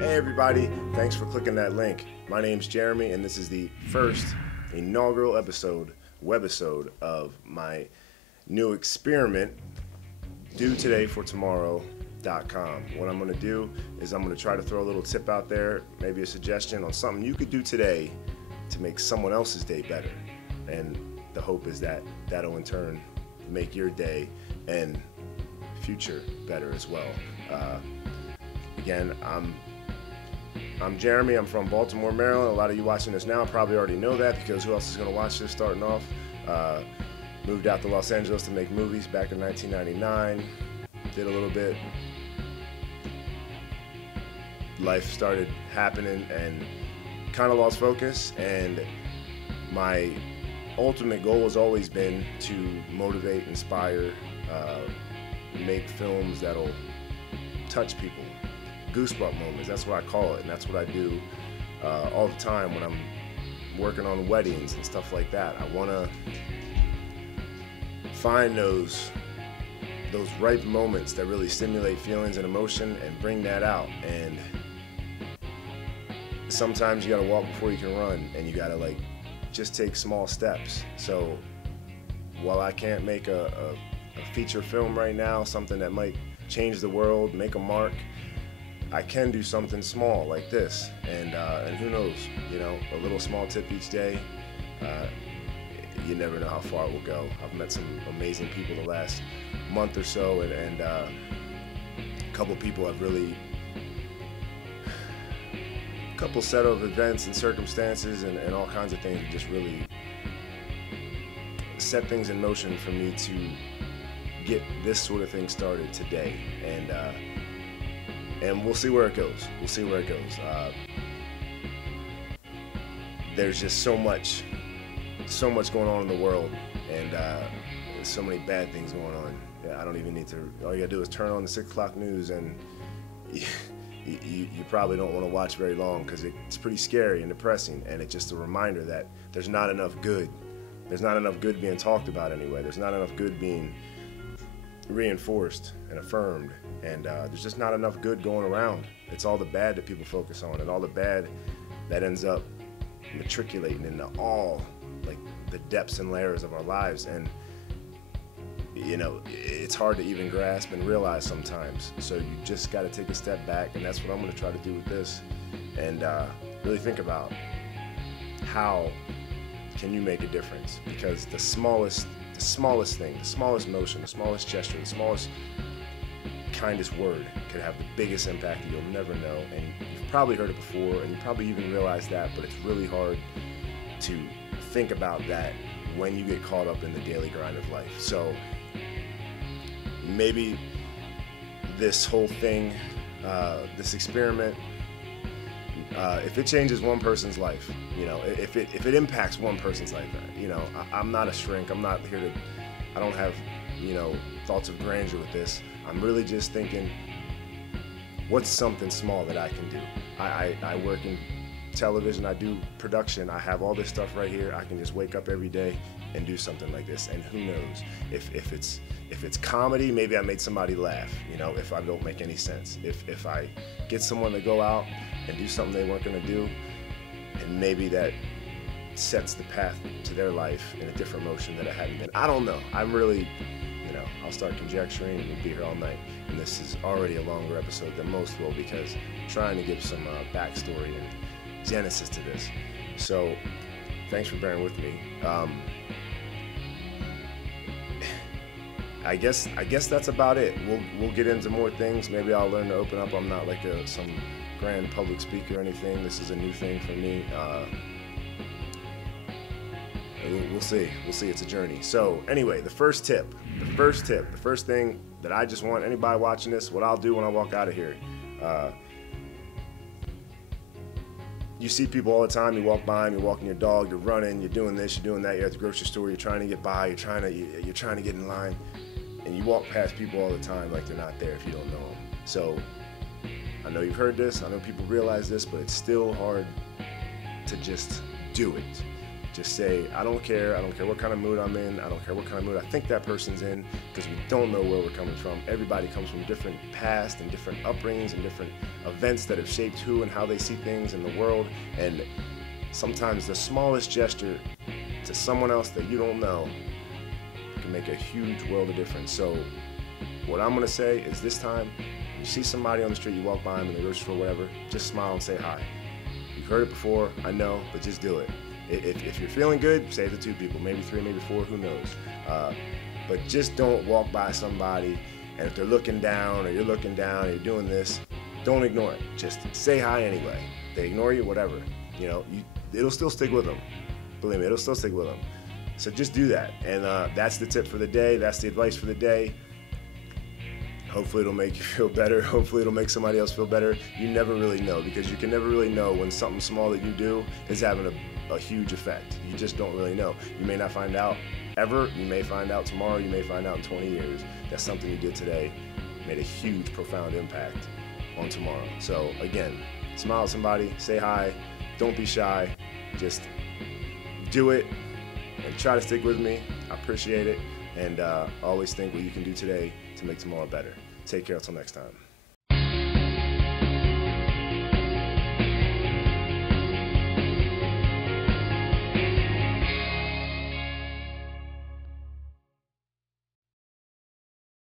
Hey everybody, thanks for clicking that link. My name's Jeremy and this is the first inaugural webisode of my new experiment, DoTodayForTomorrow.com. What I'm going to do is I'm going to try to throw a little tip out there, maybe a suggestion on something you could do today to make someone else's day better. And the hope is that that'll in turn make your day and future better as well. Again, I'm Jeremy. I'm from Baltimore, Maryland. A lot of you watching this now probably already know that because who else is going to watch this starting off? Moved out to Los Angeles to make movies back in 1999. Did a little bit. Life started happening and kind of lost focus. And my ultimate goal has always been to motivate, inspire, make films that'll touch people. Goosebump moments, that's what I call it, and that's what I do all the time when I'm working on weddings and stuff like that. I want to find those ripe moments that really stimulate feelings and emotion and bring that out. And sometimes you gotta walk before you can run, and you gotta just take small steps. So while I can't make a feature film right now, something that might change the world, make a mark, I can do something small like this, and who knows, a little small tip each day, you never know how far it will go. I've met some amazing people the last month or so, and a couple people have really, a couple set of events and circumstances and all kinds of things that just really set things in motion for me to get this sort of thing started today. And we'll see where it goes. We'll see where it goes. There's just so much going on in the world, and there's so many bad things going on. Yeah, I don't even need to. All you gotta do is turn on the 6 o'clock news, and you probably don't want to watch very long because it's pretty scary and depressing. And it's just a reminder that there's not enough good. There's not enough good being talked about anyway. There's not enough good being reinforced and affirmed, and there's just not enough good going around. It's all the bad that people focus on, and all the bad that ends up matriculating into all the depths and layers of our lives. And it's hard to even grasp and realize sometimes. So you just got to take a step back, and that's what I'm going to try to do with this, and really think about how can you make a difference, because the smallest thing, the smallest motion, the smallest gesture, the smallest kindest word could have the biggest impact that you'll never know. And you've probably heard it before, and you probably even realize that, but it's really hard to think about that when you get caught up in the daily grind of life. So maybe this whole thing, this experiment, if it changes one person's life, if it impacts one person's life, I'm not a shrink. I'm not here to, I don't have, thoughts of grandeur with this. I'm really just thinking, what's something small that I can do? I work in television, I do production, I have all this stuff right here. I can just wake up every day and do something like this, and who knows, if it's comedy, maybe I made somebody laugh, if I don't make any sense. If I get someone to go out and do something they weren't going to do, and maybe that sets the path to their life in a different motion that it hadn't been. I don't know. I'm really, I'll start conjecturing, and we'll be here all night. And this is already a longer episode than most will, because I'm trying to give some backstory and genesis to this. So thanks for bearing with me. I guess that's about it. We'll get into more things. Maybe I'll learn to open up. I'm not like some grand public speaker or anything. This is a new thing for me. We'll see. It's a journey. So anyway, the first thing that I just want anybody watching this, what I'll do when I walk out of here. You see people all the time. You walk by them, you're walking your dog, you're running, you're doing this, you're doing that. You're at the grocery store, you're trying to get by, you're trying to get in line, and you walk past people all the time like they're not there if you don't know them. So I know you've heard this. I know people realize this, but it's still hard to just do it. Just say, I don't care what kind of mood I'm in, I don't care what kind of mood I think that person's in, because we don't know where we're coming from. Everybody comes from different past and different upbringings and different events that have shaped who and how they see things in the world, and sometimes the smallest gesture to someone else that you don't know can make a huge world of difference. So what I'm gonna say is, this time, you see somebody on the street, you walk by them in the grocery store, whatever, just smile and say hi. You've heard it before, I know, but just do it. If you're feeling good, say it to 2 people, maybe 3, maybe 4, who knows. But just don't walk by somebody, and if they're looking down or you're looking down and you're doing this, don't ignore it. Just say hi anyway. They ignore you, whatever. You know, it'll still stick with them. Believe me, it'll still stick with them. So just do that. And that's the tip for the day. That's the advice for the day. Hopefully it'll make you feel better. Hopefully it'll make somebody else feel better. You never really know, because you can never really know when something small that you do is having a huge effect. You just don't really know. You may not find out ever. You may find out tomorrow. You may find out in 20 years that something you did today made a huge, profound impact on tomorrow. So again, smile at somebody, say hi, don't be shy, just do it and try to stick with me. I appreciate it, and always think what you can do today to make tomorrow better. Take care until next time.